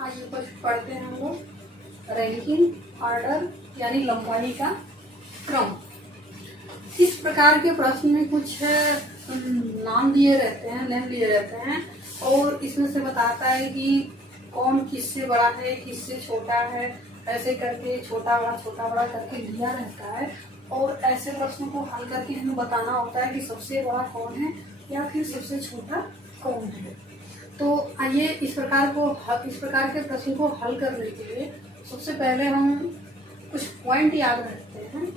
आइए कुछ पढ़ते हैं हम लोग। रैंकिंग ऑर्डर यानी लंबाई का क्रम। इस प्रकार के प्रश्न में कुछ नाम दिए रहते हैं, नेम दिए रहते हैं और इसमें से बताता है कि कौन किससे बड़ा है, किससे छोटा है, ऐसे करके छोटा बड़ा करके दिया रहता है। और ऐसे प्रश्नों को हल करके हमें बताना होता है कि सबसे बड़ा कौन है या फिर सबसे छोटा कौन है। तो आइए इस प्रकार के प्रश्न को हल करने के लिए सबसे पहले हम कुछ पॉइंट याद रखते हैं।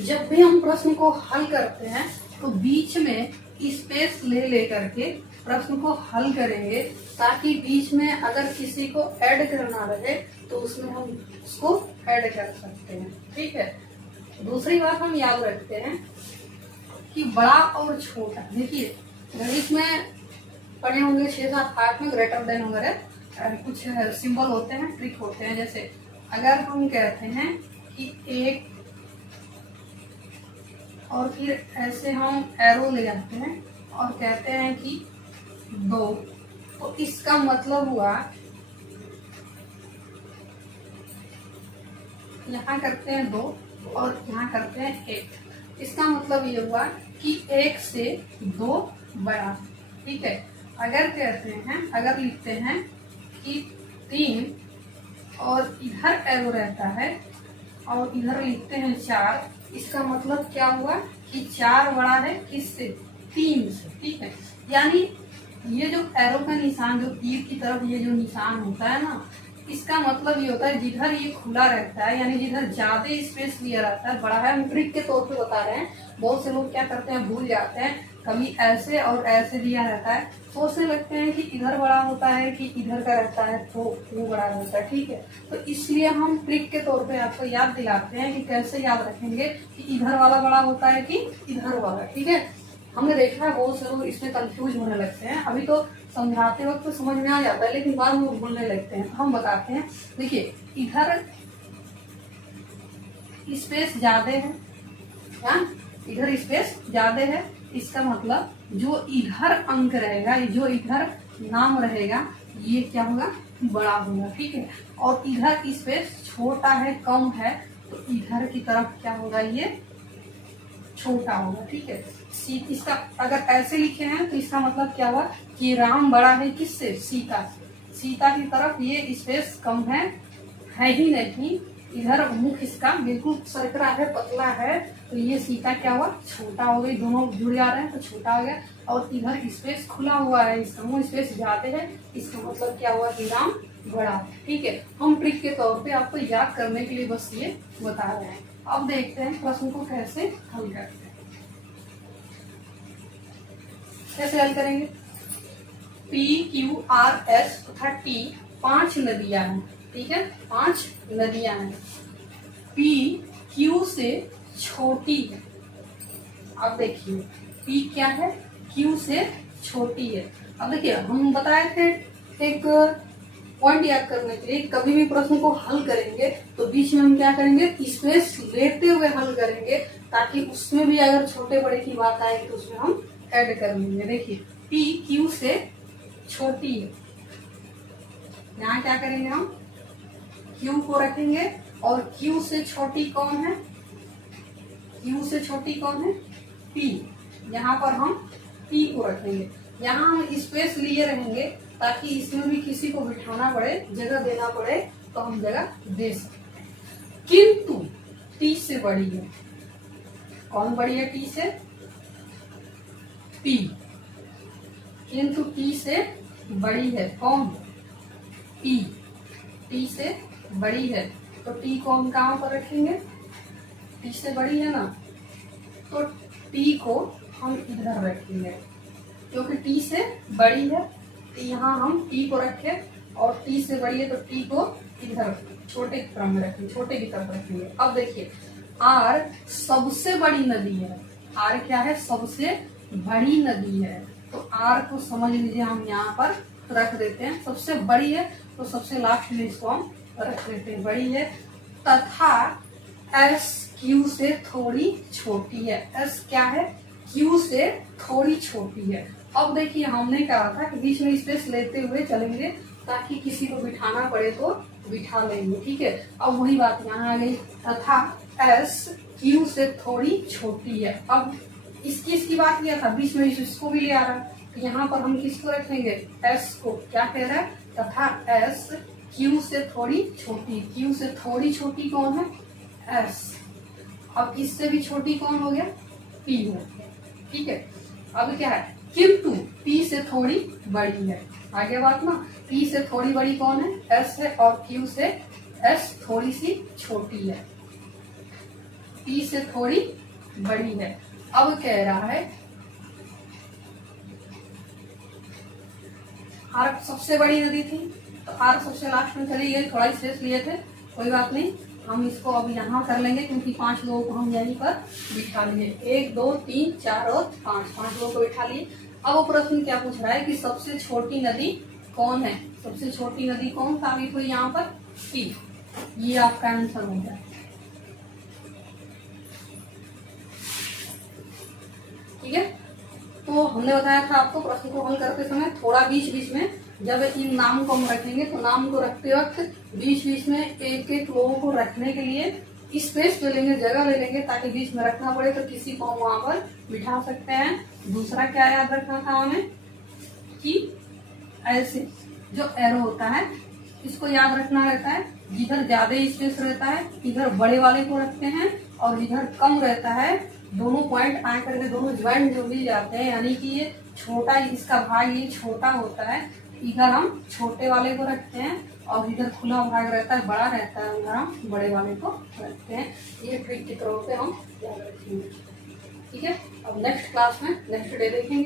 जब भी हम प्रश्न को हल करते हैं तो बीच में स्पेस ले करके प्रश्न को हल करेंगे, ताकि बीच में अगर किसी को ऐड करना रहे तो उसमें हम उसको ऐड कर सकते हैं। ठीक है। दूसरी बात हम याद रखते हैं कि बड़ा और छोटा। देखिए गणित में पढ़े होंगे 6, 7 पार्ट में ग्रेटर देन वगैरह कुछ सिंबल होते हैं, ट्रिक होते हैं। जैसे अगर हम कहते हैं कि 1 और फिर ऐसे हम एरो ले जाते हैं और कहते हैं कि 2, तो इसका मतलब हुआ यहाँ करते हैं 2 और यहाँ करते हैं 1। इसका मतलब ये हुआ कि 1 से 2 बड़ा। ठीक है। अगर कहते हैं, अगर लिखते हैं कि 3 और इधर एरो रहता है और इधर लिखते हैं 4, इसका मतलब क्या हुआ कि 4 बड़ा है किससे? 3 से। ठीक है। यानी ये जो एरो का निशान, जो तीर की तरफ ये जो निशान होता है ना, इसका मतलब ये होता है जिधर ये खुला रहता है, यानी जिधर ज्यादा स्पेस लिया रहता है, बड़ा है। हम ट्रिक के तौर पे बता रहे हैं। बहुत से लोग क्या करते हैं, भूल जाते हैं, कभी ऐसे और ऐसे दिया रहता है, सोचने लगते हैं कि इधर बड़ा होता है कि इधर का रहता है तो वो बड़ा रहता है। ठीक है। तो इसलिए हम ट्रिक के तौर पे आपको याद दिलाते हैं कि कैसे याद रखेंगे कि इधर वाला बड़ा होता है कि इधर वाला। ठीक है। हमने देखा है बहुत से लोग इसमें कंफ्यूज होने लगते हैं। अभी तो समझाते वक्त तो समझ में आ जाता है, लेकिन बाद में भूलने लगते हैं। हम बताते हैं। देखिए इधर स्पेस ज्यादा है, इधर स्पेस ज्यादा है, इसका मतलब जो इधर अंक रहेगा, जो इधर नाम रहेगा, ये क्या होगा? बड़ा होगा। ठीक है। और इधर स्पेस छोटा है, कम है, तो इधर की तरफ क्या होगा? ये छोटा होगा। ठीक है। इसका अगर ऐसे लिखे हैं तो इसका मतलब क्या हुआ कि राम बड़ा है किससे? सीता से। सीता की तरफ ये स्पेस कम है ही नहीं। इधर मुख इसका बिल्कुल सरकरा है, पतला है, तो ये सीता क्या हुआ? छोटा हो गई। दोनों जुड़ जा रहे हैं तो छोटा हो गया। और इधर स्पेस खुला हुआ है, इसका मुंह स्पेस ज्यादा है, इसका मतलब क्या हुआ कि राम बड़ा। ठीक है। हम ट्रिक के तौर पे आपको याद करने के लिए बस ये बता रहे हैं। अब देखते हैं प्रश्न को कैसे हल करते हैं। कैसे हल करेंगे? P, Q, R, S तथा T 5 नदियां हैं। ठीक है। 5 नदियां हैं। P Q से छोटी है। अब देखिए P क्या है? Q से छोटी है। अब देखिए हम बताए थे एक पॉइंट याद करने के लिए, कभी भी प्रश्न को हल करेंगे तो बीच में हम क्या करेंगे? स्पेस लेते हुए हल करेंगे, ताकि उसमें भी अगर छोटे बड़े की बात आएगी तो उसमें हम ऐड कर लेंगे। देखिए P Q से छोटी है, यहाँ क्या करेंगे? हम Q को रखेंगे और Q से छोटी कौन है? Q से छोटी कौन है? P। यहाँ पर हम P को रखेंगे। यहाँ हम स्पेस लिए रहेंगे ताकि इसमें भी किसी को बिठाना पड़े, जगह देना पड़े तो हम जगह दे सकते हैं। किंतु T से बड़ी है। कौन बड़ी है T से? P। किंतु T से बड़ी है कौन? P। T से बड़ी है तो T को हम कहाँ पर रखेंगे? T से बड़ी है ना, तो T को हम इधर रखेंगे, क्योंकि T से बड़ी है। तो यहाँ हम T को रखे और T से बड़ी है तो T को इधर छोटे क्रम में रखेंगे, छोटे की तरफ रखेंगे। अब देखिए R सबसे बड़ी नदी है। R क्या है? सबसे बड़ी नदी है। तो R को समझ लीजिए हम यहाँ पर रख देते हैं। सबसे बड़ी है तो सबसे लास्ट में इसको हम रख देते हैं, बड़ी है। तथा S Q से थोड़ी छोटी है। S क्या है? Q से थोड़ी छोटी है। अब देखिए हमने कहा था कि बीच में स्पेस लेते हुए चलेंगे ताकि किसी को बिठाना पड़े तो बिठा लेंगे। ठीक है, अब वही बात यहाँ आ गई, तथा एस क्यू से थोड़ी छोटी है। अब इसकी बात किया था, बीच में इसको भी ले आ रहा है, तो यहाँ पर हम किसको रखेंगे, एस को। क्या कह रहा है, तथा एस क्यू से थोड़ी छोटी। क्यू से थोड़ी छोटी कौन है, एस। अब इससे भी छोटी कौन हो गया, पी हो गया। ठीक है, अब क्या है, किंतु पी से थोड़ी बड़ी है। आगे बात ना, पी से थोड़ी बड़ी कौन है, एस है, और क्यू से एस थोड़ी सी छोटी है, पी से थोड़ी बड़ी है। अब कह रहा है आर सबसे बड़ी नदी थी, तो आर सबसे लास्ट में चली गई, थोड़ा स्पेस लिए थे, कोई बात नहीं, हम इसको अब यहाँ कर लेंगे क्योंकि 5 लोगों को हम यहीं पर बिठा लिए। 1 2 3 4 और 5 लोगों को बिठा लिए। अब वो प्रश्न क्या पूछ रहा है कि सबसे छोटी नदी कौन है, सबसे छोटी नदी कौन साबित हुई यहाँ पर, पी। ये आपका आंसर हो गया। ठीक है, तो हमने बताया था आपको प्रश्न को हल करते समय थोड़ा बीच बीच में जब इन नाम को हम रखेंगे तो नाम को रखते वक्त बीच बीच में एक एक लोगों को रखने के लिए स्पेस ले लेंगे, जगह ले लेंगे, ताकि बीच में रखना पड़े तो किसी को हम वहां पर बिठा सकते हैं। दूसरा क्या याद रखना था हमें कि ऐसे जो एरो होता है इसको याद रखना रहता है, जिधर ज्यादा स्पेस रहता है इधर बड़े वाले को रखते हैं, और इधर कम रहता है दोनों पॉइंट आ करके दोनों ज्वाइंट जो मिल जाते हैं, यानी कि ये छोटा, इसका भाग ये छोटा होता है, इधर हम छोटे वाले को रखते हैं, और इधर खुला भाग रहता है, बड़ा रहता है, उधर हम बड़े वाले को रखते हैं। ये ट्रिक के तौर पे हम याद रखेंगे। ठीक है, अब नेक्स्ट क्लास में नेक्स्ट डे देखेंगे।